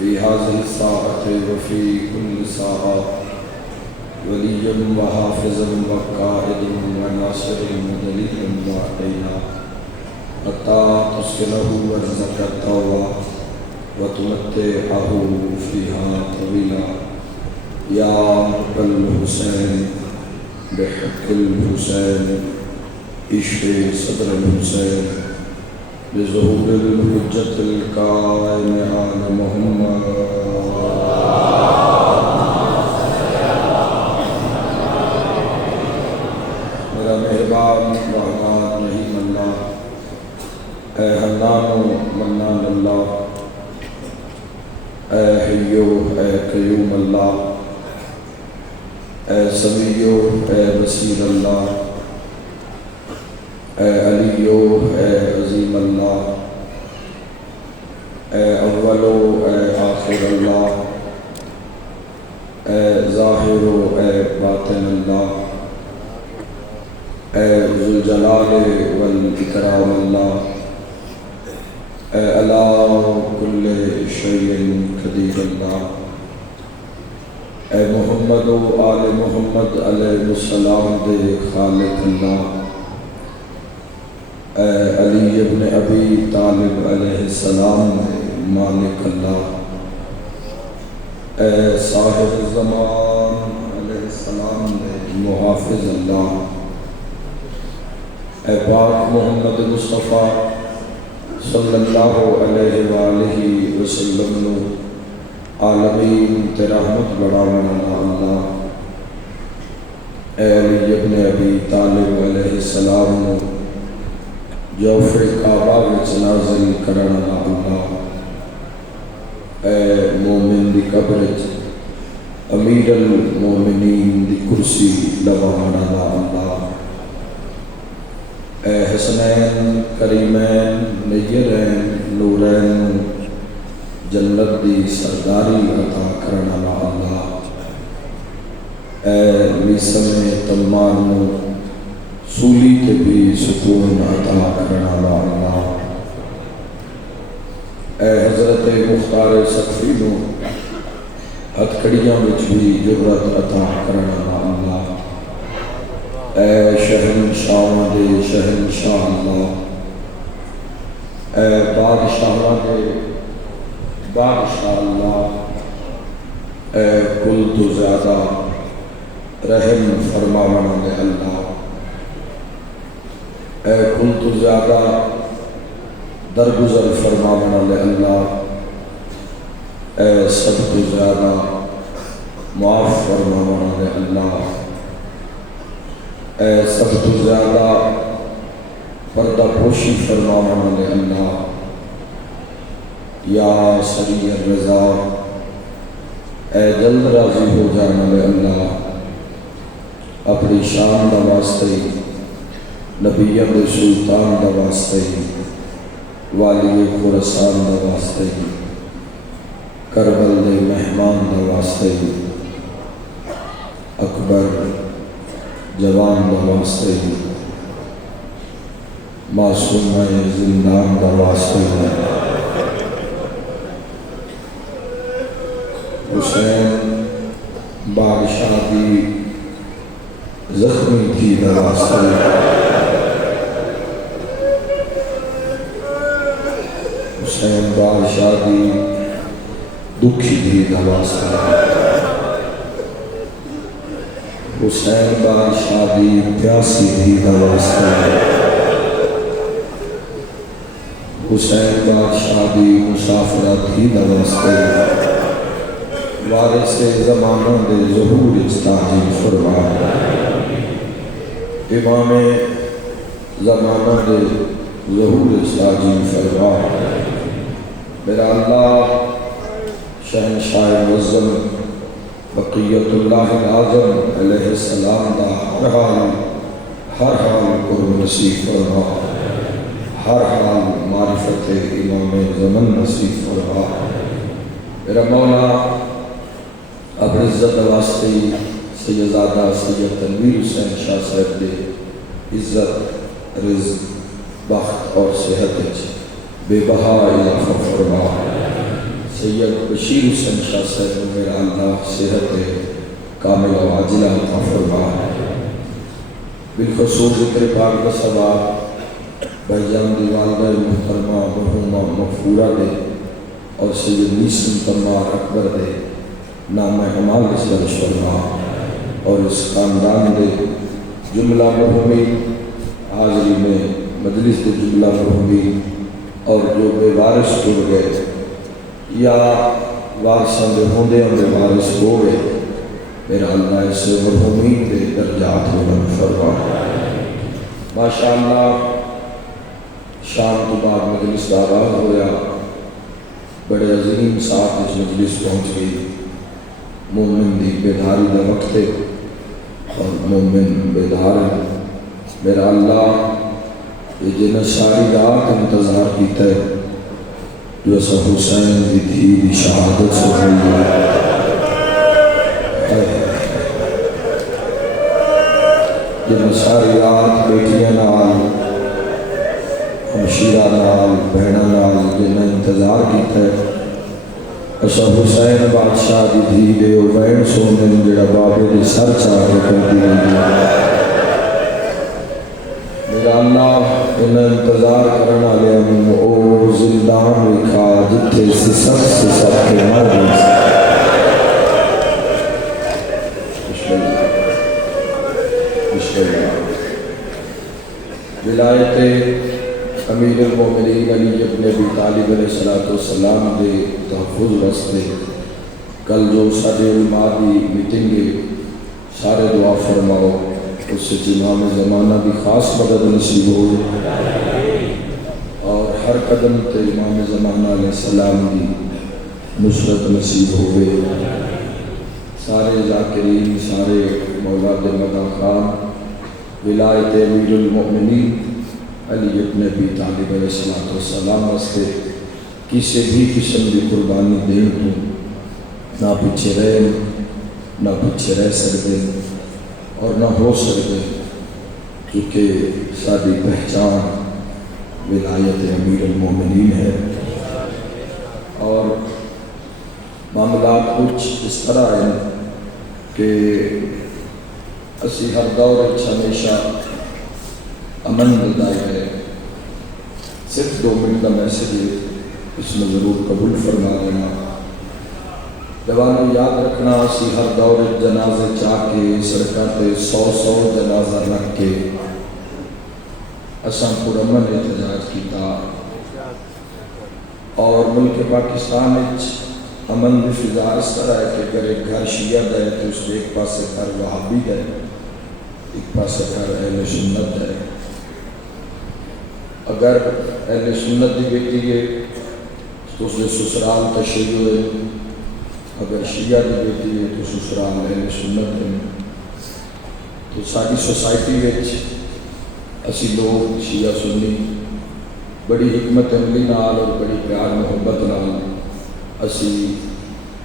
في هذه الساعة وفي كل ساعة وليا وحافظا وقائدا وناصرا ودليلا وعينا حتى تسكنه أرضك التوبة وتمتعه فيها طويلا يا رب الحسين بحق الحسين اشف صدر الحسين بظهور الحجة القائم على محمد میرا مہربان رحمان رحیم اللہ، اے حنان و منان اللہ، اے حیو اے قیوم اللہ، اے سمیع اے بصیر اللہ، اے علیو اے عظیم اللہ، اے اول اے آخر اللہ، اے ظاہر اے باطن اللہ، اے ذو الجلال والاکرام اللہ، اے علی کل شیء قدیر اللہ، اے محمد و آل محمد علیہ السلام دے خالق اللہ، اے علی ابن ابی طالب علیہ السلام مالک اللہ، اے صاحب الزمان علیہ السلام محافظ اللہ، اے پاک محمد مصطفیٰ صلی اللہ علیہ وآلہ وسلم نو عالمین تے رحمت بڑھاونا اللہ، اے علی ابن ابی طالب علیہ السلام نو جوف کعبہ وچ نازل کرنا اللہ، اے مومن دی قبر امیر المومنین دی کرسی لوانا اللہ، اے حسنین کریمین نیرین نورین جنت دی سرداری عطا کرنا اللہ، اے میسم تمام سولی کے بھی سکون عطا کرنا اللہ، اے حضرت مختار سقفی نو ہتھ کڑیاں وچ بھی جرت عطا کرنا اللہ، اے شہنشاہ دے شہنشاہ اللہ، اے بادشاہ دے بادشاہ اللہ، اے کل تو زیادہ رحم فرماونا دے اللہ، اے کل تو زیادہ درگزر فرماونا دے اللہ، اے سب تو زیادہ معاف فرماونا دے اللہ، اے سب تو زیادہ پردہ پوشی فرماونا دے اللہ، یا سریع الرضا اے جلد راضی ہو جانا دے اللہ، اپنی شان دا واسطے نبیان دے سلطان دا واسطے والی خراسان دا واسطے کربل دے مہمان دا واسطے اکبر جوان دا واسطے معصوم زندان دا واسطے حسین بادشاہ دی زخمی تھی دا واسطے حسین بادشاہ دی دکھی دی دا واسطے حسین بادشاہ دی پیاسی دی دا واسطے حسین بادشاہ دی مسافرت دی دا واسطے وارث زمانوں دے ظہور استعجیل فرما، امام زمانوں دے ظہور استعجیل فرما، میرا اللہ شہنشاہ معظم بقیت اللہ العظم علیہ السلام دا ہر حال کو نصیب فرما، ہر حال معرفت امام زمن نصیب فرما، میرا مولا اب عزت واسطے سیدزادہ سید تنویر حسین شاہ صاحب دے عزت رزق بخت اور صحت بے بہا اضافہ فرما، سید بشیر حسین شاہ صاحب کو میرا اللہ صحت کامل و عاجلہ عطا فرما، بالخصوص ذکر پاک کا ثواب بھائی جان دی والدہ محترمہ مرحومہ مغفورہ دے اور سید نیسم تمار اکبر دے نام اعمال اس فرما، اور اس خاندان دے جملہ مرحومین حاضری میں مجلس دے جملہ مرحومین اور جو بے وارث ٹر گئے یا وارثاں دے ہوندے وارث ہو گئے، میرا اللہ اس مرحومین دے درجات بلند فرما۔ ماشاء اللہ شام تو بعد مجلس کا آغاز ہوا، بڑے عظیم ساتھ اس مجلس پہنچ گئی۔ مومن دی بیداری دا وقت ہے اور مومن بیدار ہے۔ میرا اللہ یہ جنہیں ساری رات انتظار کیتا ہے جو ایسا حسین دی دھی دی شہادت سے ہوئی ہے، جنہیں ساری رات بیٹیاں نال ہمشیرہ نال بہنہ نال جنہیں انتظار کیتا ہے، ایسا حسین بادشاہ دی دھی دے او بہن سونے جڑا بابے دے سر چاہ کے کرتی ہے۔ میرا اللہ انہیں انتظار کرنا لیا من او زندان لکھا جتھے سسک کے مر گئی۔ بسم اللہ۔ ولایت امیر المومنین علی ابن ابی طالب علیہ السلام دے تحفظ واسطے کل جو ساڈے علماء دی میٹنگ ہے، سارے دعا فرماؤ اس سے امام زمانہ کی خاص مدد نصیب ہو، اور ہر قدم تے امام زمانہ علیہ السلام کی نصرت نصیب ہوئے۔ سارے ذاکرین، سارے مولا دے مدہ خان، ولایت امیر المؤمنین علی ابن ابی طالب علیہ السلام واسطے کسی بھی قسم کی قربانی دین تو نہ پیچھے رہ سکتے اور نہ ہو سکتے، کیونکہ ساری پہچان ولایت امیر المومنین ہے۔ اور معاملات کچھ اس طرح ہیں کہ اسی ہر دور ہمیشہ امن ملتا ہے۔ صرف 2 منٹ کا میسج اس میں ضرور قبول فرما لینا۔ جوانوں یاد رکھنا، اسی ہر دور جنازے چاہ کے سڑکاں تے 100 جنازہ رکھ کے اساں پرامن احتجاج کیتا، اور ملک پاکستان وچ امن دی فضا اس طرح ہے کہ اگر ایک گھر شیعہ دا ہے تو اس کے ایک پاسے گھر وہابی دا ہے، ایک پاسے گھر اہل سنت دا ہے۔ اگر اہل سنت دی بیٹی ہے تو اس کے سسرال تشیع ہے، اگر شیعہ دی بیٹی ہے تو سسرال اہل سنت ہے۔ تو ساری سوسائٹی وچ اسی لوگ شیعہ سنی بڑی حکمت عملی نال اور بڑی پیار محبت نال اسی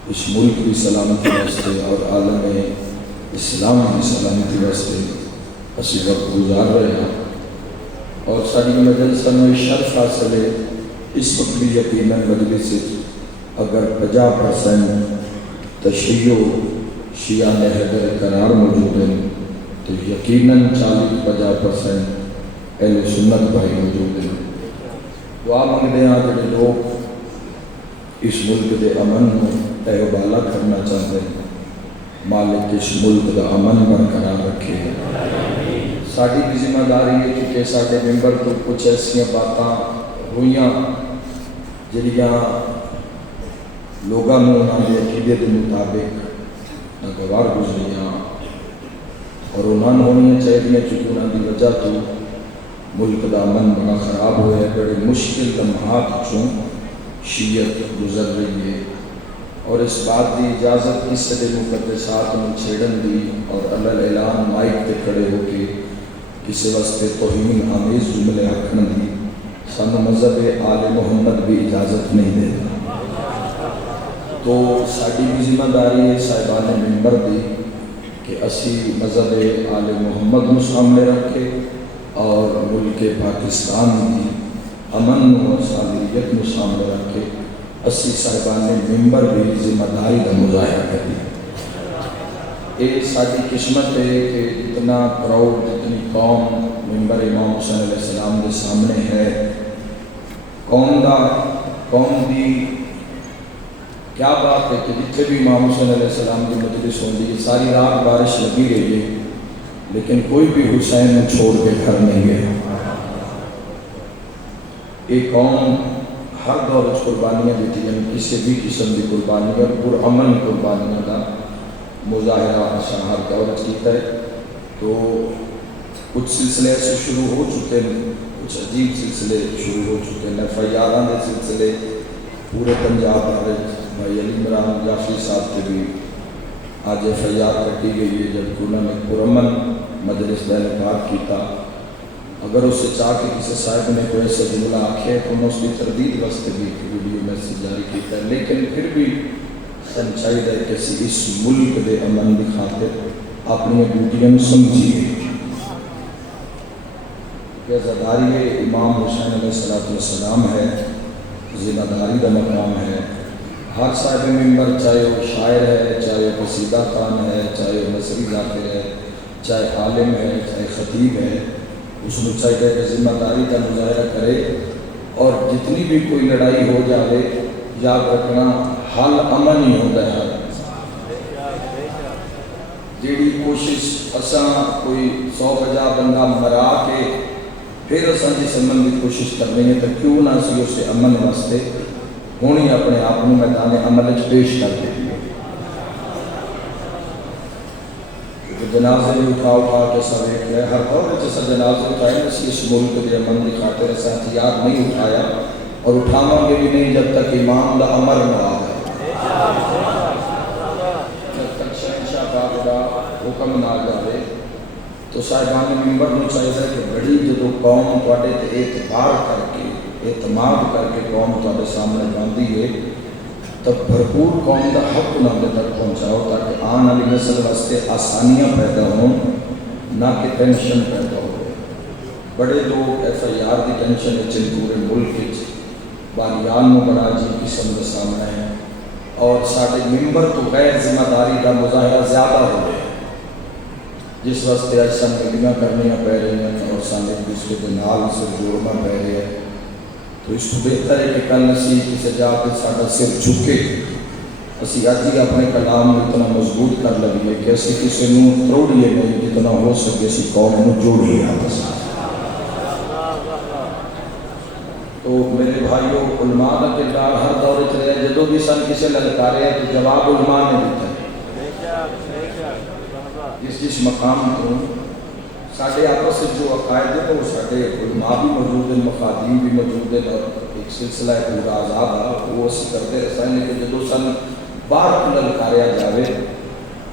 اس ملک کی سلامتی واسطے اور عالم اسلام کی سلامتی واسطے اسی وقت گزار رہے ہیں، اور ساری مجلس میں شرف حاصل ہے اس وقت بھی یقیناً مجلس اگر 50% تشیع شیعہ حیدر قرار موجود ہیں تو یقیناً 40-50% اہل سنت بھائی موجود ہیں۔ دعا منگتے ہیں کہ لوگ اس ملک کے امن کو احوالہ کرنا چاہتے ہیں، مالک اس ملک کا امن برقرار رکھے۔ ساری کی ذمہ داری ہے کہ سارے ممبر تو کچھ ایسا باتاں ہوئیاں جڑیاں لوگوں انہوں نے عقیدے کے مطابق ناگوار گزریاں، اور انہوں نے ہونی چاہیے چونکہ انہوں کی وجہ تو ملک کا امن بڑا خراب ہوا ہے۔ بڑے مشکل لمحات چوں شیعت گزر رہی ہے، اور اس بات کی اجازت کسی کے مقدسات میں چھیڑن دی اور علل اعلان مائک پہ کھڑے ہو کے کسی واسطے توہین آمیز جملے آکھن دی سانو مذہب آل محمد بھی اجازت نہیں دیتا۔ تو ساری بھی ذمہ داری ہے صاحبان منبر دی کہ اسی مذہب آل محمد کو سامنے رکھے اور ملک پاکستان کی امن اور صادریت کو سامنے رکھے، اسی صاحبان نے ممبر بھی ذمہ داری کا مظاہرہ کری. یہ ساری قسمت ہے کہ جتنا پراؤڈ جتنی قوم ممبر امام حسین علیہ السلام کے سامنے ہے، قوم کی کیا بات ہے کہ جتنے بھی امام حسین علیہ السلام کی مجلس ہوتی ہے ساری رات بارش لگی رہی ہے لیکن کوئی بھی حسین چھوڑ کے گھر نہیں گیا. یہ قوم ہر دور قربانیاں دیتی ہیں، کسی بھی قسم کی قربانی اور پرامن قربانیوں کا مظاہرہ ہر دور کیتا ہے. تو کچھ سلسلے ایسے شروع ہو چکے ہیں، کچھ عجیب سلسلے شروع ہو چکے ہیں. فیاضاں کے سلسلے پورے پنجاب میں بھائی علی عمران جعفری صاحب کے بھی آج فیاض کٹی گئی ہے جبکہ انہوں نے پرامن مجلس کا انعقاد کیتا. اگر اس سے چاہ کے کسی صاحب نے کوئی ایسا جملہ آکھے تو میں اس کی تردید واسطے بھی ویڈیو میسیج جاری کیتا ہے، لیکن پھر بھی سن چاہیے کہ اس ملک کے امن کی خاطر اپنی ڈیوٹیاں سمجھیے کہ عزاداری امام حسین علیہ السلام ہے، ذمہ داری کا مقام ہے. ہر صاحب ممبر چاہے وہ شاعر ہے، چاہے وہ قصیدہ خان ہے، چاہے وہ نثری ذاکر ہے، چاہے عالم ہے، چاہے خطیب ہے، اس کو چاہیے کہ ذمہ داری کا مظاہرہ کرے اور جتنی بھی کوئی لڑائی ہو جائے یاد رکھنا حل امن ہی ہوتا ہے. جیڑی کوشش اساں کوئی 100 بندہ مرا کے پھر اساں جس امن کی کوشش کرنی ہے تو کیوں نہ سی اسے امن واسطے ہونی اپنے آپ کو میدان عمل پیش کر دیں. جنازے بھی اٹھا کے سب ایک ہے ہر دور جیسا جنازے اٹھائے اس ملک کے امن کی خاطر ایسا احتیاط نہیں اٹھایا اور اٹھاواں گے بھی نہیں جب تک امام دا امر نہ آ جائے، جب تک شہنشاہ باغ کا حکم نہ آ جائے. تو صاحبان ممبر کو چاہیے کہ بڑی جدو قوم تواڈے تے اعتبار کر کے اعتماد کر کے قوم تواڈے سامنے باندھی ہے تو بھرپور قوم کا حق نہ تک پہنچاؤ تاکہ آنے والی نسل واسطے آسانیاں پیدا ہوں نہ کہ ٹینشن پیدا ہو. بڑے لوگ ایف آئی آر کی ٹینشن پورے ملک بالیان میں بڑا عجیب قسم کے سامنے ہے اور سارے ممبر تو غیر ذمہ داری کا مظاہرہ زیادہ ہو رہا ہے جس واسطے اج سن میٹنگاں کرنیاں پی رہی ہیں اور سن ایک دوسرے کے نال سے جوڑنا پی رہا ہے. تو اس کو بہتر ہے کہ کل اسی کسی جا کے سارا سر جھکے اسی اج ہی اپنے کلام میں اتنا مضبوط کر لگیے کہ اسی کسی کو توڑیے نہیں جتنا ہو سکے اسی قوم کو جوڑیے آپس میں. تو میرے بھائیوں علماء کا کردار ہر دور چ رہا ہے. جدو بھی سن کسی للکارے ہیں تو جواب علماء نے دیتا ہے. جس مقام کو سارے آپس جو عقائد ہیں وہ سارے علماء بھی موجود ہیں، مفادین بھی موجود ہیں اور ایک سلسلہ پورا آزاد ہے وہ اسی کرتے رہتا ہے. لیکن جدو سن باہر للکاریا جاوے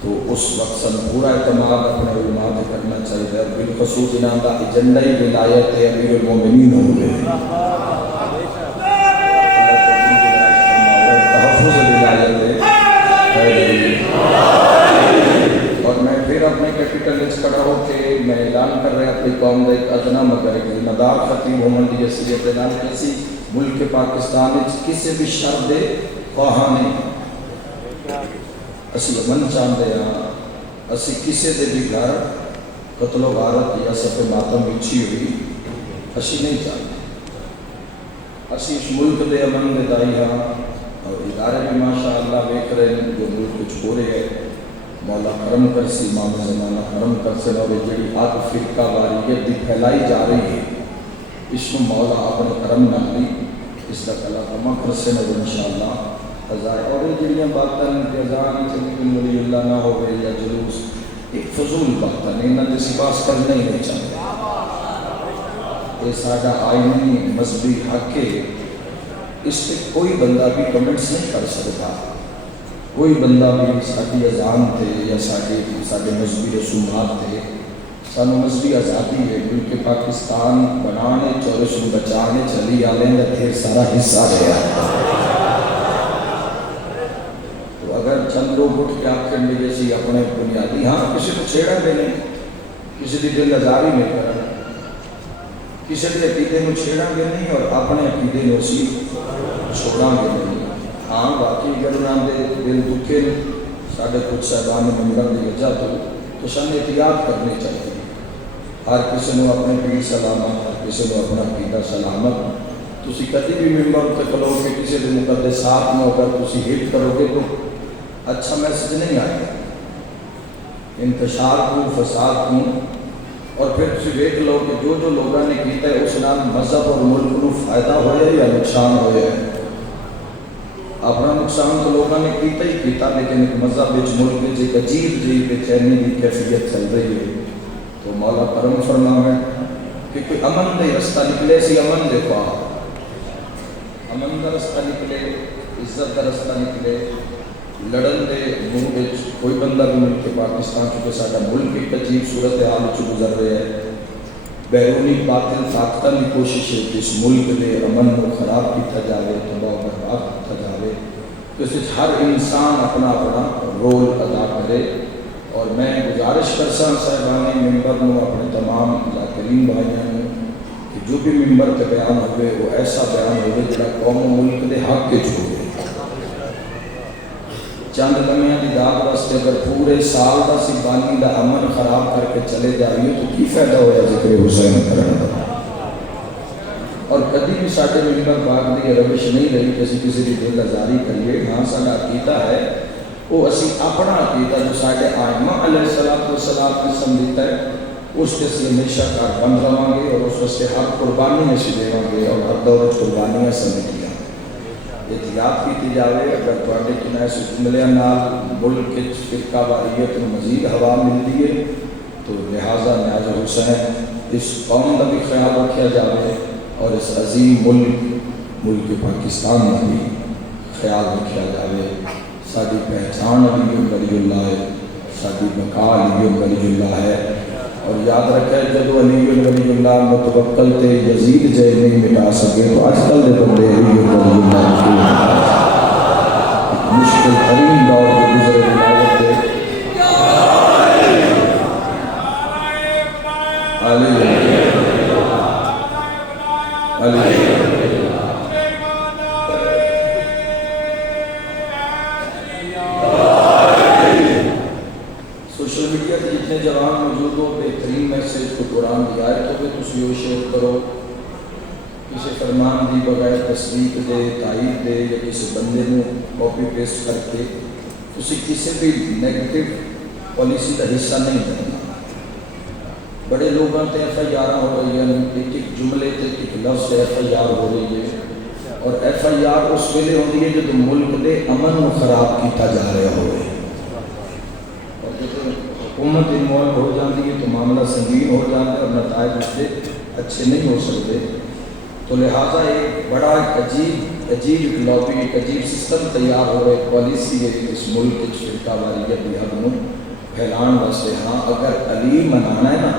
تو اس وقت سن پورا اعتماد اپنے علماء سے کرنا چاہیے اور بالخصوص انہوں کا ایجنڈا ہی ولایت ہے امیر المومنین ہو گئے تحفظ ولایت ہے. اور میں پھر اپنے کیپٹل کھڑا ہو کے میں اعلان کر رہا اپنی قوم کا ایک ادنا مگر ایک ذمہ دار خطیب ہومن کی حیثیت اعلان کسی ملک پاکستان کسی بھی شر دے خواہاں نہیں اسی امن چاہتے ہیں. اسی کسی دے بھی گھر قتل و غارت یا سب ماتم بچھی ہوئی اسی نہیں چاہتے. اسی اس ملک دے امن دے دائی ہاں اور ادارے بھی ماشاء اللہ ویکھ رہے ہیں جو ملک کچھ ہو رہے ہیں. مولا کرم کر سی امام زمانہ کرم کر سے اور جڑی آگ فرقہ واریت دی پھیلائی جا رہی ہے اس کو مولا اپنے کرم نہ لی اس کا کلا کما کر سے نظر انشاءاللہ ہزار. اور یہ جڑیاں باتیں انتظام چلی ولی اللہ نہ ہو گئے یا جلوس ایک فضول باتیں انہوں نے سپاس کرنا ہی نہیں چاہتے. یہ سارا آئینی مذہبی حق ہے، اس پہ کوئی بندہ بھی کمنٹس نہیں کر سکتا. کوئی بندہ بھی ساری اذان تھے یا سارے مذہبی رسومات تھے. سانو مذہبی آزادی ہے کیونکہ پاکستان بنانے چورس کو بچانے چلی آلیں کا ڈھیر سارا حصہ رہا ہے. تو اگر چند لوگ اٹھ کے آپ کرنے جیسی اپنے بنیادی ہاں کسی کو چھیڑا بھی نہیں، کسی کی دل آزاری نہیں کرنا، کسی کے عقیدے کو چھیڑا گے نہیں اور اپنے عقیدے کو اسی چھوڑا گے نہیں. ہاں باقی گلوں دے دل دکھے سارے کچھ صاحبان ممبر کی وجہ تو سانوں احتیاط کرنی چاہیے. ہر کسی کو اپنے پیر سلامت، ہر کسی کو اپنا عقیدہ سلامت. تسی کدی بھی ممبر تے کھلو کے کسی کے مقدسات میں اگر تسی ہٹ کرو گے تو اچھا میسج نہیں آئے گا. انتشار کو، فساد کو، اور پھر تسی دیکھ لو کہ جو جو لوگوں نے کیتا ہے اس نام مذہب اور ملک کو فائدہ ہوا ہے یا نقصان ہوا ہے. اپنا نقصان تو لوگوں نے کیتا ہی کیتا، لیکن ایک مذہب وچ ملک وچ ایک عجیب جی بے چینی کی کیفیت چل رہی ہے. تو مولا کرم فرماوے کہ کوئی امن دے رستہ نکلے سی، امن دے خواہ، امن دا رستہ نکلے، عزت دا رستہ نکلے. لڑن دے منہ وچ کوئی بندہ بھی مل کے پاکستان چونکہ سارا ملک ایک عجیب صورت حال وچ گزر رہا ہے. بیرونی باطل طاقتاں کی کوشش ہے کہ اس ملک دے امن کو خراب کیا جائے، تباہ و برباد کیا جائے. تو اس ہر انسان اپنا اپنا رول ادا کرے. اور میں گزارش کرساں صاحبان ممبر نو، اپنے تمام ذاکرین بھائیوں نے کہ جو بھی ممبر تے بیان ہوئے وہ ایسا بیان ہوئے جڑا قوم و ملک دے حق کے چھوڑے. چند لمحے کی داد واسطے اگر پورے سال کا سی بانی دا امن خراب کر کے چلے جائیے تو کی فائدہ ہوا ذکر حسین کرنے کا. اور کبھی بھی سارے ممبر باغ کی روش نہیں رہی کہ اسی کسی کی دل آزاری کریے. ہاں سارا عقیدہ ہے وہ اسی اپنا عقیدہ جو سارے آئمہ علیہ السلام نے سمجھتا ہے اس سے اسی ہمیشہ کاربند رہاں گے، اور اس سے ہر قربانی اسی دے گے اور ہر دور قربانیاں سمجھ لیا. احتیاط کی جائے. اگر تھوڑے کنائے سے جملے نال ملک فرقہ واریت میں مزید ہوا ملتی ہے تو لہٰذا نیاز حسین اس قوم کا بھی خیال رکھا جائے اور اس عظیم ملک پاکستان کا بھی خیال رکھا جائے. ساری پہچان علی ولی اللہ ہے، ساری بقا علی ولی اللہ ہے. اور یاد رکھے جب علی ولی اللہ متوکل تے یزید جے نہیں مٹا سکے تو آج کل دے بندے علی ولی اللہ کی مشکل ترین دور جو گزرے ولایت دے علی سوشل میڈیا کے جتنے جوان موجود ہو بہترین میسیج کو قرآن کی آیت ہو تسی وہ شیئر کرو. کسی فرمان دی بغیر تصدیق دے، تائید دے یا کسی بندے کو کاپی پیسٹ کر کے تسی کسی بھی نیگیٹو پالیسی کا حصہ نہیں بننا. بڑے لوگوں تے ایف آئی آر ہو رہی ہیں، ایک ایک جملے تے ایک لفظ سے ایف آئی آر ہو رہی ہے. اور ایف آئی آر اس ویلے ہوتی ہے جب ملک دے امن کو خراب کیتا جا رہا ہوئے. حکومت انوالو ہو جاتی ہے تو معاملہ سنگین ہو جاتا ہے اور نتائج اس سے اچھے نہیں ہو سکتے. تو لہٰذا ایک بڑا عجیب لابی، ایک عجیب سسٹم تیار ہو رہا ہے. پالیسی ہے اس ملک کے فرقہ واریت بھی ہم پھیلان واسطے. ہاں اگر علی منانا ہے نا،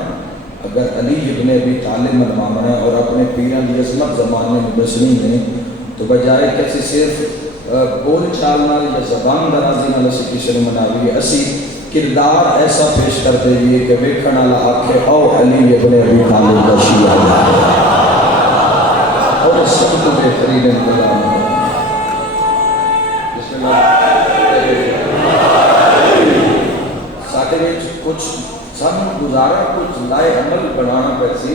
اگر علی ابن ابی طالب منوانا ہے اور اپنے پیران کی عظمت زمانے میں بچنی ہے تو بجائے کیسے صرف بول چال نال یا زبان درازی نال اسی کسی نے مناوی ہے، اسی کردار ایسا پیش کر دئیے کہ ویکھن والا آکھے او علی ابن ابی طالب کا شیعہ ہے. اور سب کو بہترین انتظام ہے. بسم اللہ. ساڈے وچ کچھ سن گزارا کچھ لائے عمل بنانا پیسی.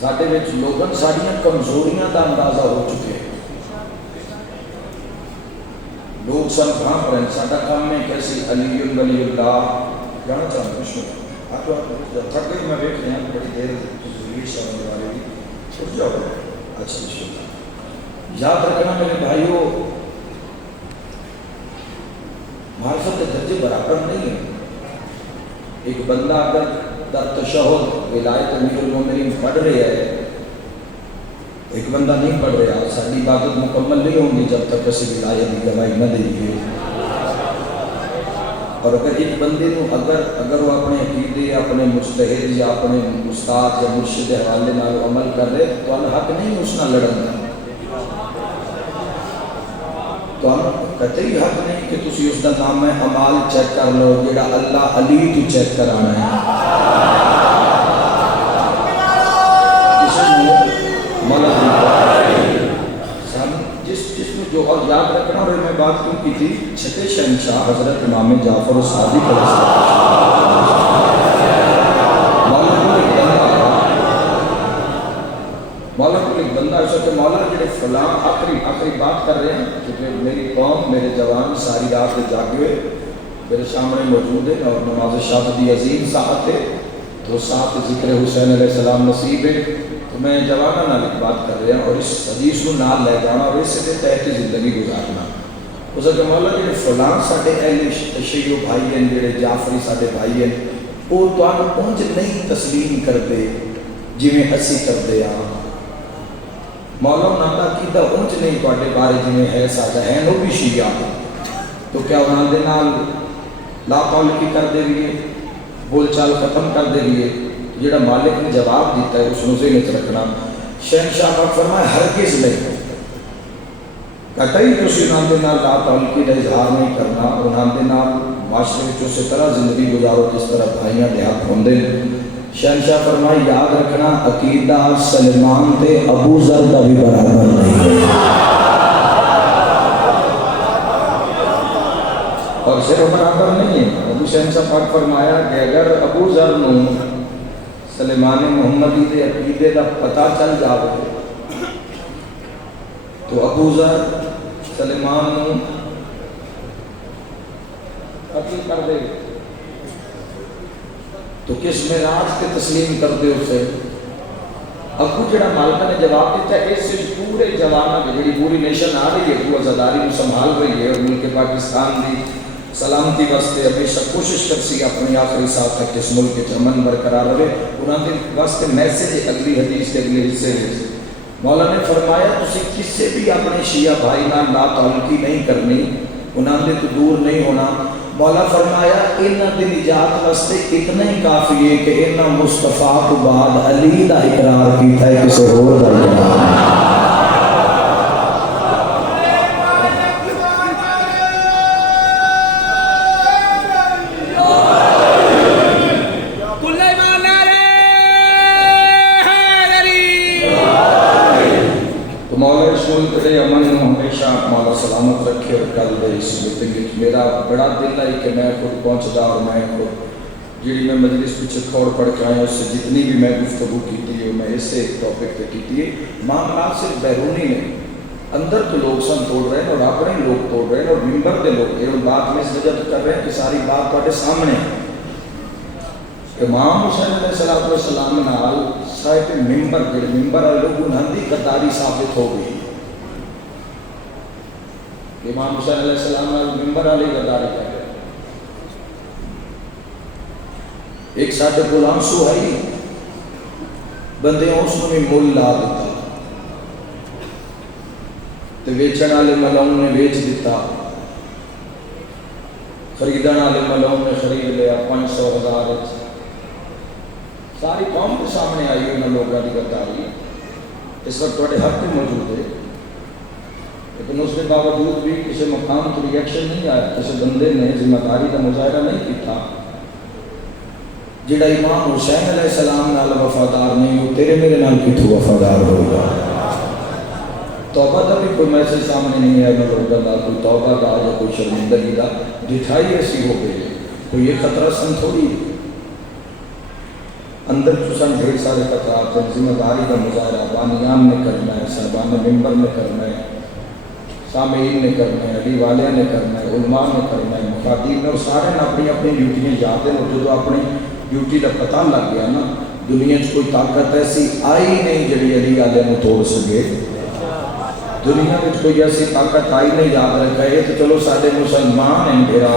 ساڈے وچ لوگاں ساڈیاں کمزوریاں دا اندازہ ہو چکے. لوگ سب کہاں پر ہیں. ساڈا کام ہے کیسی علی ولی اللہ جانا چاہتا ہوں. آپ تھک گئی میں بیٹھ رہے ہیں بڑی دیر شامل والے بھی اٹھ جاؤ. اچھا یاد رکھنا میرے بھائیوں، معرفت درجے برابر نہیں ہے. ایک بندہ اگر در تشہد ولایت امیر المومنین پڑھ رہا ہے، ایک بندہ نہیں پڑھ رہا، ساری عبادت مکمل نہیں ہوں گی جب تک کسی ولایت کی گواہی نہ دے گی. اور اگر ایک بندے کو اگر وہ اپنے عقیدے، اپنے مجتہد یا اپنے استاد یا مرشد حوالے نال عمل کر رہے تو حق نہیں اس نہ لڑن کا. تو قطعی حق نہیں کہ تسی اس کا نام ہے عمال چیک کر لو جڑا اللہ علی تو چیک کرانا ہے. جس میں جو جو اور یاد رکھنا، اور میں بات کیوں کی تھی، چھٹے شہنشاہ حضرت امام جعفر الصادق علیہ السلام مولا کو ایک بندہ ایسا کہ مولا جڑے فلاں آخری بات کر رہے ہیں، کیونکہ میری قوم میرے جوان ساری رات جاگے ہوئے میرے سامنے موجود ہے اور نماز شب دی عظیم ساعت ہے، تو ساتھ ذکر حسین علیہ السلام نصیب ہے، تو میں جوانہ نال ایک بات کر رہا ہوں اور اس حدیث کو نال لے جانا اور اس کے تحت زندگی گزارنا۔ اس کہ مولا جڑے فلاں ساڈے اہل تشیع بھائی ہیں، جڑے جعفری ساڈے بھائی ہیں، وہ تانوں اونج نہیں تسلیم کرتے جویں اسی کرتے ہاں، مولا انہاں دا عقیدہ اونج نہیں تواڈے بارے جویں ہے ساڈا، ہے وہ بھی شیعہ، تو کیا انہاں دے نال لا تعلقی کر دے لیے، بول چال ختم کر دے لیے؟ جڑا مالک نے جواب دیتا ہے اس نو ذہن وچ رکھنا۔ شہنشاہ پاک فرمایا ہرگز نہیں، قطعی تسی انہاں دے نال لا تعلقی کا اظہار نہیں کرنا، انہاں دے نال معاشرے وچ اسی طرح زندگی گزارو جس طرح بھائیاں دے حق ہوندے۔ شہنشاہ فرمایا یاد رکھنا عقیدہ سلمان تے ابو ذر کا بھی برابر نہیں ہے، اور صرف برابر نہیں ہے۔ ابو شہنشاہ پاک فرمایا کہ اگر ابو ذر نو سلیمان محمدی دے عقیدے دا پتہ چل جاوے تو ابو ذر سلیمان نو قتل کر دے، تو کس معراج کے تسلیم کر دے اسے؟ ابو جڑا مالکہ نے جواب دیتا ہے اس سے پورے جوانہ کی جڑی پوری نیشن آ رہی ہے وہ عزاداری کو سنبھال رہی ہے اور ملک پاکستان دی سلامتی واسطے ہمیشہ کوشش کرسی اپنی آخری سال تک اس ملک کے امن برقرار رہے، انہوں نے واسطے میسیج اگلی حدیث کے اگلے حصے میں مولا نے فرمایا تسی کسے بھی اپنے شیعہ بھائی نال لا تعلقی نہیں کرنی، انہوں نے تو دور نہیں ہونا۔ مولا فرمایا انہاں دی نجات واسطے اتنا ہی کافی ہے کہ انہاں مصطفیٰ کو بعد علی دا اقرار کیتا ہے کسے اور دا اقرار نہیں۔ سلامت رکھے اور کل دے اس زندگی میرا بڑا دل ہے کہ میں خود پہنچدا اور میں خود جڑی میں مجلس پیچھے کھوڑ پڑھ کے آیا اس سے جتنی بھی میں گفتگو کی ہے میں اس سے ٹاپک پہ کی ہے۔ معاملات صرف بیرونی نہیں، اندر تو لوگ سن توڑ رہے ہیں اور اپنے لوگ توڑ رہے ہیں اور ممبر دے لوگ یہ بات میں اس وجہ کر رہے ہیں کہ ساری بات تواڈے سامنے امام حسین علیہ السلام نال صاحب ممبر جڑے ممبر والے لوگ انہاں دی غداری ثابت ہو گئی۔ امام حسین علیہ السلام نے ممبر علی غداری کر رہے، ایک ساتھ غلام سہیل بندے اس نے بھی مول لا دیتا تو ویچن والے ملعون نے ویچ دیتا، خریدن والے ملعون نے خرید لیا 500,000۔ ساری قوم کے سامنے آئی انہوں لوگوں کی غداری، اس وقت تواڈے حق میں موجود ہے، لیکن اس کے باوجود بھی کسی مقام تو ریئیکشن نہیں آیا، کسی بندے نے ذمہ داری کا مظاہرہ نہیں کیتا۔ جڑا امام حسین علیہ السلام نال وفادار نہیں وہ تیرے میرے نال کتھوں وفادار ہوگا؟ توبہ کا بھی کوئی میسج سامنے نہیں ہے، لوگوں کا کوئی توبہ کا یا کوئی شرمندگی کا، ڈٹھائی ایسی ہو گئی ہے، کوئی یہ خطرہ سن تھوڑی ہے، اندر سن ڈھیر سارے خطرات ہیں۔ ذمہ داری کا مظاہرہ بانیان نے کرنا ہے، صاحبان ممبر نے کرنا ہے، سامعین نے کرنا ہے، علی والے نے کرنا ہے، علماء نے کرنا ہے، مخاطب نے، اور سارے نے اپنی اپنی ڈیوٹیاں یاد ہیں، اور جو اپنی ڈیوٹی کا پتہ لگ گیا نا، دنیا کوئی طاقت ایسی آئی نہیں جڑی علی والے کو توڑ سکے، دنیا میں کوئی ایسی طاقت آئی نہیں، یاد رکھا ہے تو چلو سارے مسلمان ہیں بھیرا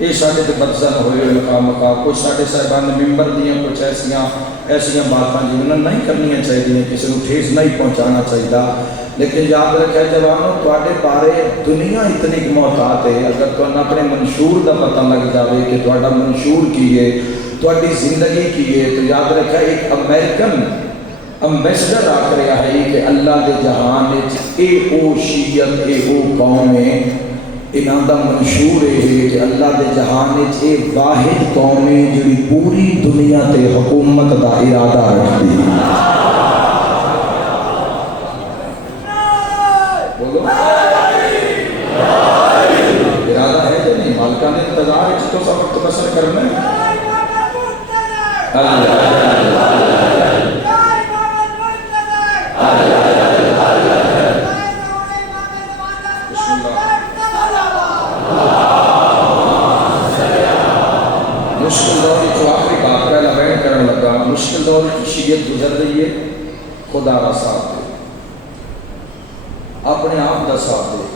یہ سارے تو بدزن ہوئے مقام کچھ سارے صاحبان ممبر دیاں کچھ ایسیاں باتاں جنہوں نے نہیں کرنی چاہیے، کسی کو ٹھیس نہیں پہنچانا چاہیے، لیکن یاد رکھے جوانوں تواڈے بارے دنیا اتنی محتاط ہے، اگر تمہیں اپنے منشور کا پتہ لگ جائے کہ تواڈا منشور کی ہے، تواڈی زندگی کی ہے، تو یاد رکھے ایک امریکن امبیسڈر آکھ رہا ہے کہ اللہ دے جہان اے او شیعت اے او قوم ہے، انہاں دا منشور ہے کہ اللہ دے جہان اے واحد قوم ہے جڑی پوری دنیا تے حکومت دا ارادہ رکھتی ہے۔ بولو تو سبق تو نسل کرنا ہے مشکل دور کی آخری بات کا لبین کرنے لگا مشکل دور کی شیعت گزر رہی ہے خدا را ساتھ دے اپنے آپ کا ساتھ دے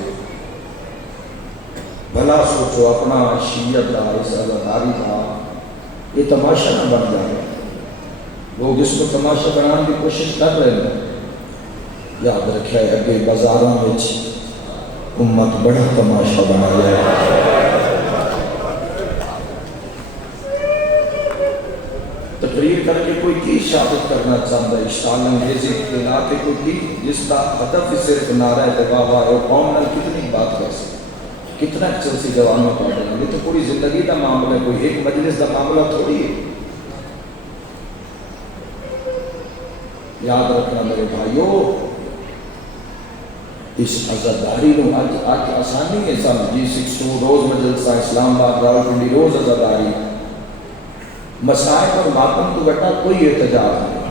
بھلا سوچو اپنا شیعت دا اس عزاداری دا یہ تماشا نہ بن جائے لوگ اس کو تماشا بنانے کی کوشش کر رہے ہیں یاد رکھے اگے بازاراں وچ امت بڑا تماشا بنا جائے تقریر کر کے کوئی کی ثابت کرنا چاہتا ہے اشتعال انگیزی اطلاع کے کوئی کی جس کا ہدف صرف نعرہ دباوا ہے وہ قوم نال کتنی بات کر سکتے کتنا چلسی جوانوں کا ڈالا یہ تو پوری زندگی کا معاملہ ہے کوئی ایک مجلس کا معاملہ تھوڑی ہے یاد رکھنا میرے بھائیو اس عزاداری کو آج آسانی ہے سن G6 روز مجلسہ اسلام آباد راولپنڈی روز عزاداری مسائل اور ماتم تو بیٹا کوئی احتجاج نہیں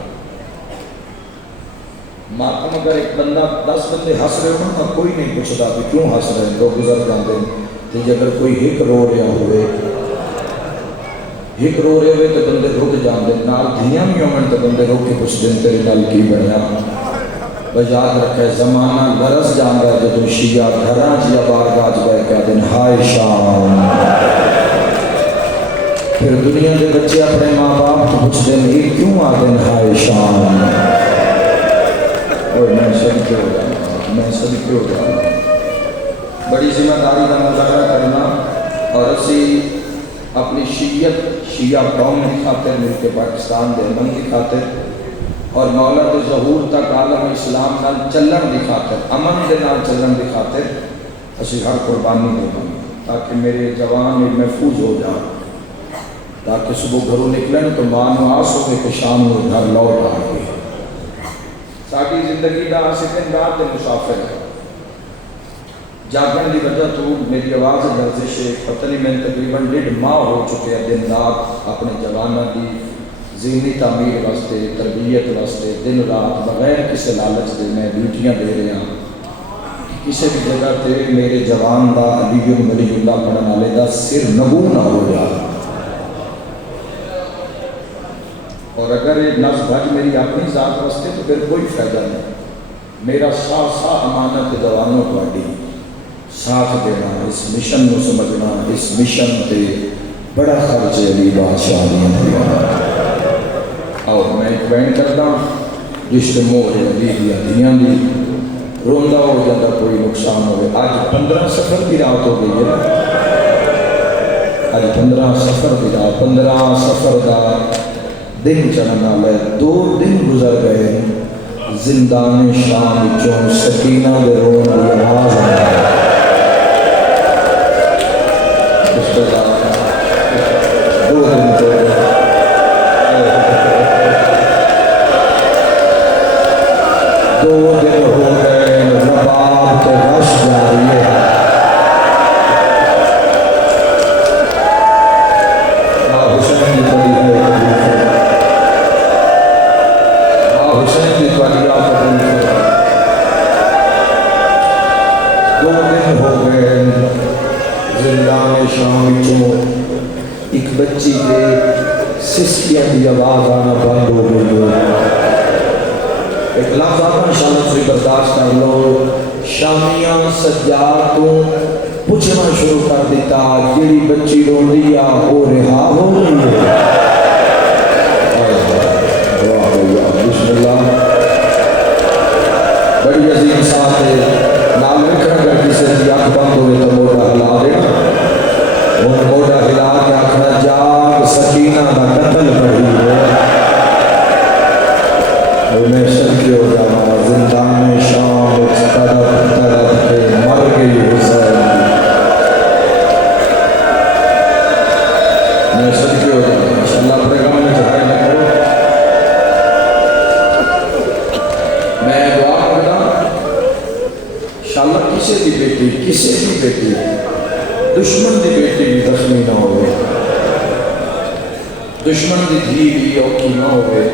ماتم اگر ایک بندہ 10 بندے ہس رہے ہوں تو کوئی نہیں پوچھتا کہ کیوں ہس رہے ہیں لوگ گزر جاتے ہیں تو اگر کوئی ہک رو رہا ہوئے تو بندے رک جاتے ہیں نال دھیاں بھی ہومن تو بندے رک کے کچھ دن تیرے نال کی بنیا بس یاد رکھے زمانہ لرس جانا ہے جب شیعہ گھراں یا بارگاہ جائے کہہ دیں ہائے شام پھر دنیا کے بچے اپنے ماں باپ کو پوچھ دیں گے کیوں آتے ہیں ہائے شام اور میں صدقے ہو جانا بڑی ذمہ داری کا مظاہرہ کرنا اور اسی اپنی شیعہ قوم کی خاطر مل کے پاکستان دے امن کی خاطر اور مولا کے ظہور تک عالم اسلام نال چلن کی خاطر امن دے نال چلن کی خاطر اسی ہر قربانی دے دیں تاکہ میرے جوان محفوظ ہو جائیں تاکہ صبح گھروں نکلیں تو ماں آس ہو کہ شام میں گھر لوٹ آ گئی ساری زندگی کا سکن رات کے مسافر ہے جاگن کی وجہ تو میری آواز لرزش ہے پتہ نہیں میں تقریباً 1.5 ماہ ہو چکے ہیں دن رات اپنے جوانوں کی ذہنی تعمیر واسطے تربیت واسطے دن رات بغیر کسی لالچ دے میں ڈیوٹیاں دے رہے ہیں کسی بھی جگہ تے میرے جوان دا علی ولی اللہ پڑھن والے دا سر نبو نہ ہو جائے اور اگر یہ نفس بھج میری اپنی ذات واسطے تو پھر کوئی فائدہ نہیں میرا سا امانت جوانوں کو ساتھ دینا اس مشن کو سمجھنا اس مشن تے بڑا خرچ علی بادشاہ دیا اور میں ایک بین کرتا جس کے موہ علی دیا دیاں دی روندہ ہو جاتا کوئی نقصان ہوئے آج 15 سفر کی رات ہو گئی ہے آج 15 سفر کی رات 15 سفر کا دن چلنا لے 2 دن گزر گئے زندان شام چون سکینہ دے رون کی آواز آیا اس کے بعد 2 دن تو 2 دن ہو گئے رباب کے رش جاری ہے حسین کی بڑی ہے حسین کی بڑی ہے 2 دن ہو گئے زندان شام چوں ایک بچی کے سسکیاں کی آواز آنا بند ہو گئی ایک لفظ آتا انشاءاللہ سے برداشت کر لو شامیاں سجادوں پوچھنا شروع کر دیتا جیڑی بچی رو لیا وہ رہا ہو رہی ہے بسم اللہ بڑی عظیم ساتھ ہے نام لکھنا اگر کسی کی آنکھ بند ہوئے تو موڑا ہلا دینا وہ موڑا ہلا کے آنکھنا جاگ سکینہ کا قتل پڑی ہے میں شرکی ہو جانا زندان شام تڑپ تڑپ کے مر گئی حسین میں شرکی ہو جانا انشاءاللہ پیغام میں چڑھائی نہ کرو میں دعا کرتا انشاءاللہ کسی بھی بیٹی دشمن دی بیٹی بھی زخمی نہ ہوئے دشمن دی دھی بھی اوکھی نہ ہوئے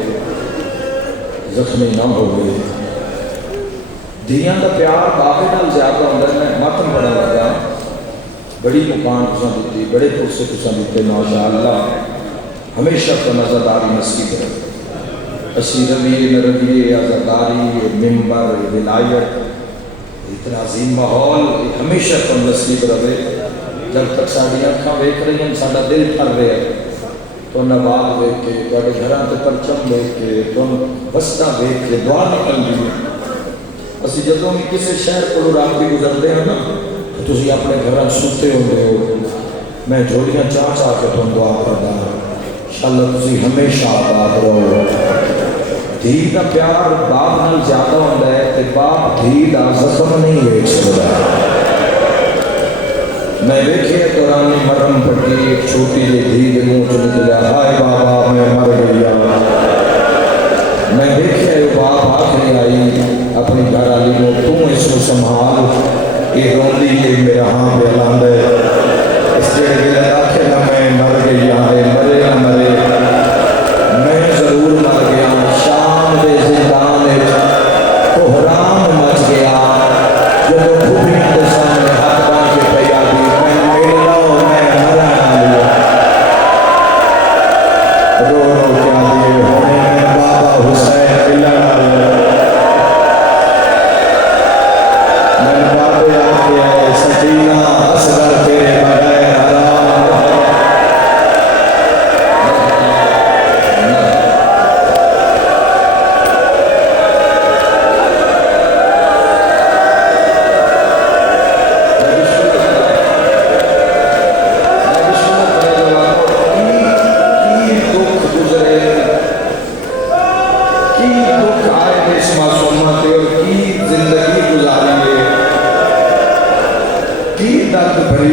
زخمی نہ ہوئے دھیاں دا پیار باپے نال زیادہ ہوندہ ہے ماتم بڑا لگا بڑی مکان تساں دیتی بڑے پرسے تساں دیتے ماشاءاللہ ہمیشہ تو نظرداری نصیب رہے اسی رویے عزاداری ممبر ولایت اتنا عظیم ماحول ہمیشہ تو نصیب رہے جب تک ساری آنکھاں ویکھ رہی ہیں ساڈا دل پھر رہے تو نواب ویکھ کے تواڈے گھراں تے پرچم ویکھ کے تو وسطا ویکھ کے دعا نکل دی اسی جدوں بھی کسی شہر کو رات بھی گزرتے ہیں نا تو تسی اپنے گھراں سوتے ہوندے ہو میں جھوڑیاں چاہ چاہ کے تم دعا کردا انشاءاللہ تسی ہمیشہ آباد رہو دھی کا پیار باپ نال زیادہ ہوتا ہے تے باپ دھی دا زخم نہیں ویکھ سکدا میں ویکھے قرآن مرم پڑھی ایک چھوٹی جی دھی دے منہ چ نکلا ہائے بابا میں مر گیا میں ویکھے باپ آخری آئی اپنی گھر والی کو تو اس کو سنبھال یہ روندی ہے میرا ہاں پہ لاندا ہے اس جڑے دل آکھے نہ میں مر گیا ہے مرے نہ مرے میں ضرور مر گیا شام دے زندان کوہرام مچ گیا جب خوبیاں دے سامنے ہاتھ باندھ کے پیا دی میں میلا میں مرا نہ لیا رو رو کیا دیے ہونے میں بابا حسین ملا نہ لیا میں بابے آ کے آئے سکینہ اصغر تیرے بغیر حرام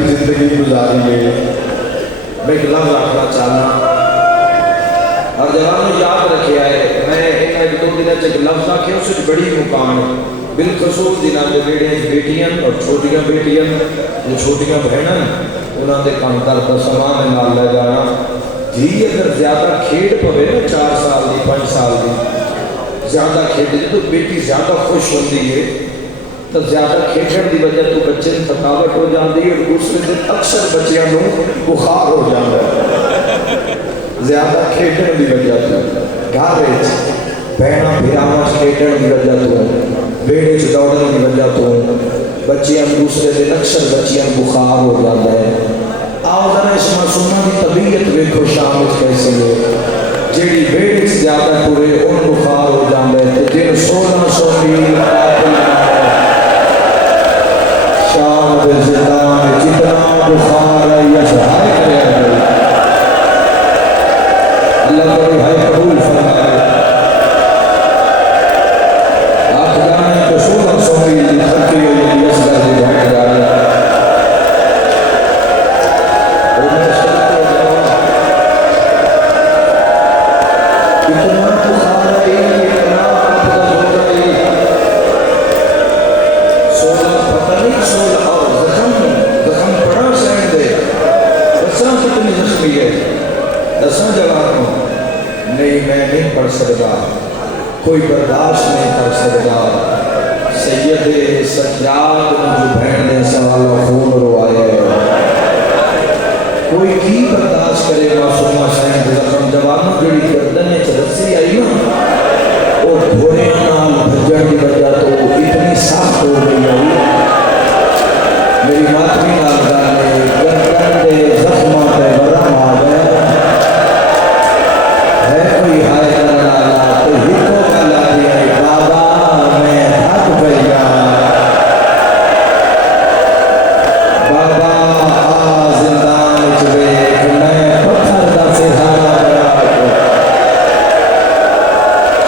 زندگی گزاری ہے میں ایک لفظ آخنا چاہنا اور جوان نے یاد رکھے آئے میں ایک دو دن ایک لفظ آکھے اس سے بڑی مقام بالخصوص جنہاں دے بیٹیاں اور چھوٹیاں بیٹیاں جو چھوٹیاں بہناں انہاں دے کام کر پر سامان نال لے جانا دھی اگر زیادہ کھیڑ پوے نا 4 سال دی 5 سال دی زیادہ کھیڑ دی تو بیٹی زیادہ خوش ہوندی ہے تو زیادہ کھیڑن دی وجہ تو بچے تھکاوٹ ہو جاندی ہے اور دوسرے دن اکثر بچیاں نوں بخار ہو جاندا ہے زیادہ کھیڑن دی وجہ تو گھر وچ بہناں بھراواں کھیڑن دی وجہ تو بیڑے چ دوڑن دی وجہ تو بچیاں دوسرے دن اکثر بچیاں بخار ہو جاندا ہے آؤ ذرا اس معصومہ دی طبیعت ویکھو شام وچ کیسی ہے جیڑی بیڑے چ زیادہ ٹرے ان بخار ہو جاندا ہے تے جن 1600 میل شام دے زندان جتنا بخار ہے یا شہائے کرے اللہ تعالی ہائے قبول فرمائے آپ جانے تو 1600 میل خطی ہوئی یسگر دے بھائی جا رہے اتنا بخار ہے اتنا پتہ ہو رہی دساں جواب نہیں میں نہیں پڑھ سکتا کوئی برداشت نہیں کر سکتا سید سجاد جو بہن نے سوال خون روائے کوئی کی برداشت کرے معصومہ شہید زخم جوانوں جڑی گردن رسی آئی نا وہ گھوڑے نال بھجن کی وجہ تو اتنی سخت ہو گئی ہے میری ماتمی نال گانے گردن دے زخمہ تے ورم آ گئے ہے کوئی ہائے کرنا لا تو ہی کو گلا دیا بابا میں تھک گیا بابا آ زندان چوے میں پتھر دا سہارا گیا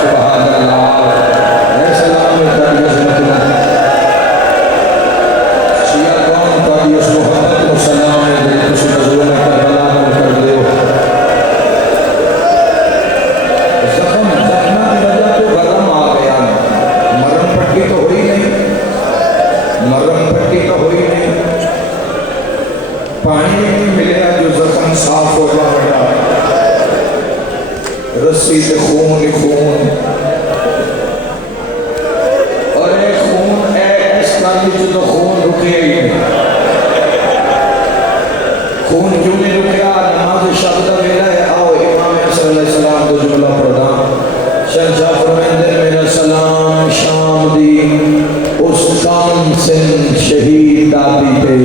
سبحان اللہ اے سلام تاری عظمت شیعہ قوم تاری اس محبت و سلام دے کچھ نظروں میں کربلا کر دیو مرم پھٹی تو ہوئی نہیں پانی نہیں ملیا جو زخم صاف ہو جا بڑا رسی سے خون ہی خون اور اے خون اے اس کالی جو تو خون رکے ہی نہیں خون کیوں نہیں رکیا نماز شب دا ویلا ہے آؤ امام حسن علیہ السلام کو جملہ پڑھا شہنشاہ فرمائندے میرا سلام شام دی اس کام سن شہید دادی پہ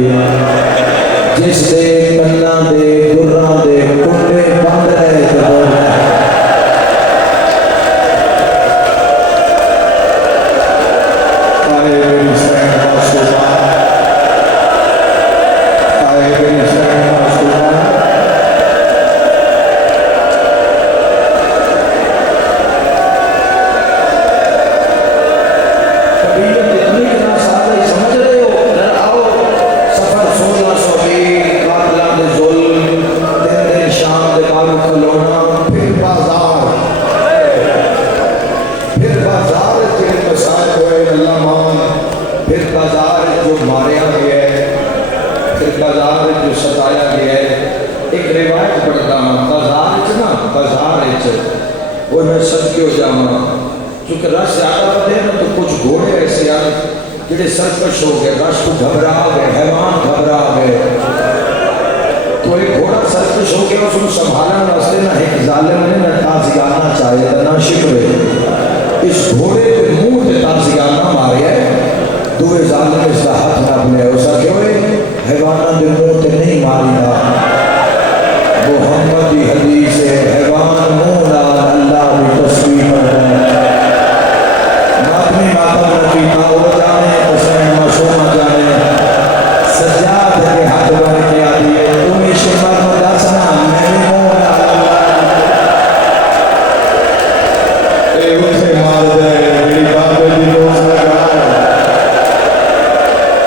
جس دے کنہ دے درہ دے کنڈے بند رہے کرو آئے میری سین معصومہ آئے میری سین معصومہ طبیعت اتنی کنا ساتھ سمجھ رہے ہو در آؤ سفر 1620 قاتلان دے ظلم دن دن شام دے بارو کھلونا پھر بازار تیرے مسائل ہوئے اللہ مان پھر بازار جو ماریا گیا ہے پھر بازار جو ستایا گیا ہے ایک روایت پڑھتا ہوں بازار وہ میں سب کی ہو جاؤں چونکہ رش زیادہ پڑے نا تو کچھ گھوڑے ایسے آئے جڑے سرکش ہو گئے رش کو گھبرا گئے حیوان گھبرا گئے تو ایک گھوڑا سرکش ہو گیا اس کو سنبھالنا واسطے نہ ایک ظالم نے نہ تازیانہ چاہیے تھا نہ شکر اس گھوڑے کے منہ پہ تازیانہ مارے ہے دوے ظالم اس کا ہاتھ نہ اپنے ایسا کیوں ہے حیوانہ دے منہ تے نہیں ماری دا محمدی حدیث ہے حیوان منہ نال اللہ بھی تصویر کرتا ہے ماتمی ماتم رکیتا ہو جانے حسین معصومہ جانے سجاد کے ہاتھ بار کیا دیئے تمہیں شمار مداسنا میں بھی منہ نال اے اسے مار دے میری بابے دی دوست لگا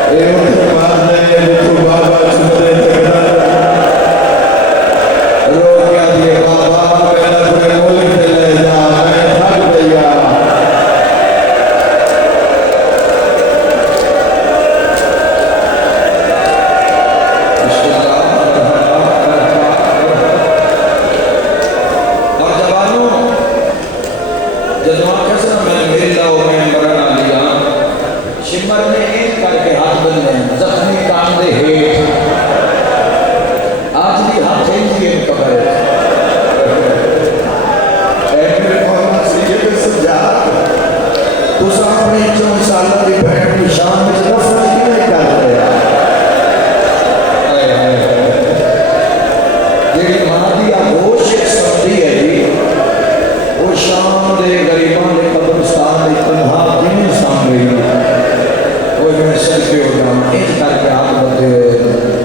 اے اسے مار دے تو بابا چھوڑے تکڑا رو کیا دیئے بابا میرا کوئی ملک دے لے جا میں تھک دیا اور جوانوں جدوان کیسا میں میلا ہو میں مرنا لیا شمر نے ایک کر کے ہاتھ بندے زخمی کام دے ہیٹ آج بھی ہاتھ ہی دیئے کبھر اے میرے محمد سیجے پہ سجا تو سامنے چون سالہ دی بہن کی شام میں نفرت کی نہیں کر رہے جیڑی ماں دی آگوش ایک سمجھی ہے جی وہ شام دے غریبان دے قبرستان دے تنہا دن سام رہی وہ میں سلپی ہو جانا ایک کر کے ہاتھ بندے ہوئے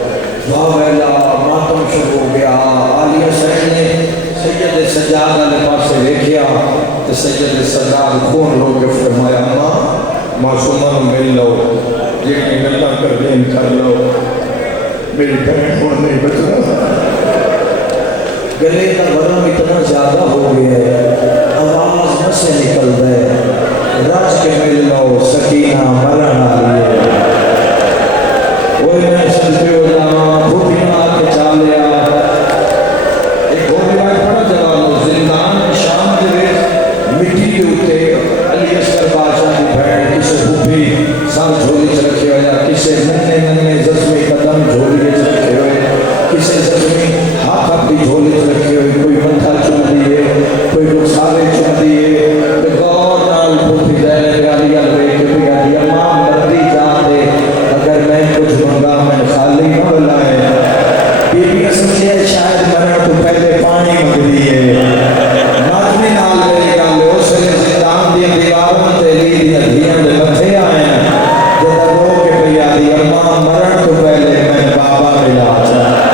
واہ ویلا ماتم شروع ہو گیا عالیہ سید نے سید سجاد علیہ پاس سے دیکھیا تو سید سجاد خون رو کے فرمایا ماں معصومہ مل لو جتنی ملتا کر دین کر لو میری بہن خون نہیں بچ رہا گلے کا ورم اتنا زیادہ ہو گیا ہے آواز نہ سے نکل رہے راج کے مل لو سکینہ مرن آئیے وہ میں سلطے ہو جانا بھوٹی مار کے چال لیا ایک بھوٹی مار پڑا جوانو زندان شام دے مٹی کے اتے علی اصغر بادشاہ کی بھین کسے بھوپی سر جھولی سے رکھے ہویا کسے ننے ننے زخمی قدم جھولی سے رکھے ہوئے کسے زخمی ہاتھ اپنی جھولی سے رکھے ہوئے کوئی بندھا چون دیئے کوئی رخسارے چون دیئے گور نال بھوپی دہنے پیاری الوے کے پیاری ماں مردی جا دے اگر میں کچھ منگا میں خالی نہ بلائے بی بی سمجھے شاید مرن تو پہلے پانی مگ دیئے ماتمی نال میرے گالے اس لئے زندان دیا دیواروں تیلی دیا دھیاں دے متھے آئے ہیں جدہ رو کے پیاری اماں مرن تو پہلے میں بابا ملا چاہتا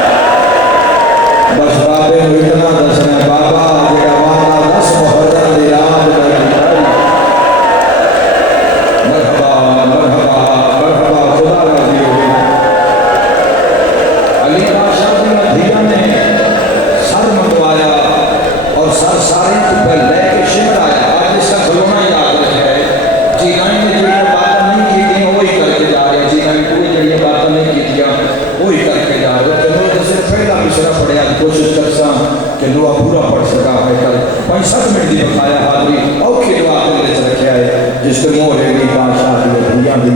کہ دعا پورا پڑھ سکا ہے کل 5-7 منٹ دی بخایا حاضری اوکھی دعا دل چ رکھیا ہے جس کے موہ ہے بادشاہ دی بھیا دی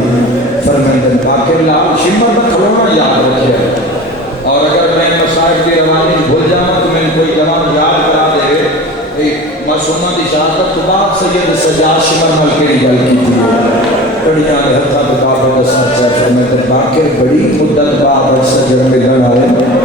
فرمندن پاک اللہ شمر میں کھلونا یاد رکھیا ہے اور اگر میں مسائل کی روانی بھول جانا تو میں کوئی جوان یاد کرا دے معصومہ دی شہادت کے بعد سید سجاد شمر ملکے کی گل کی تھی بڑی آنے ہتھا بابا دسان چاہتے میں باقر بڑی مدت بعد سجد ملن آئے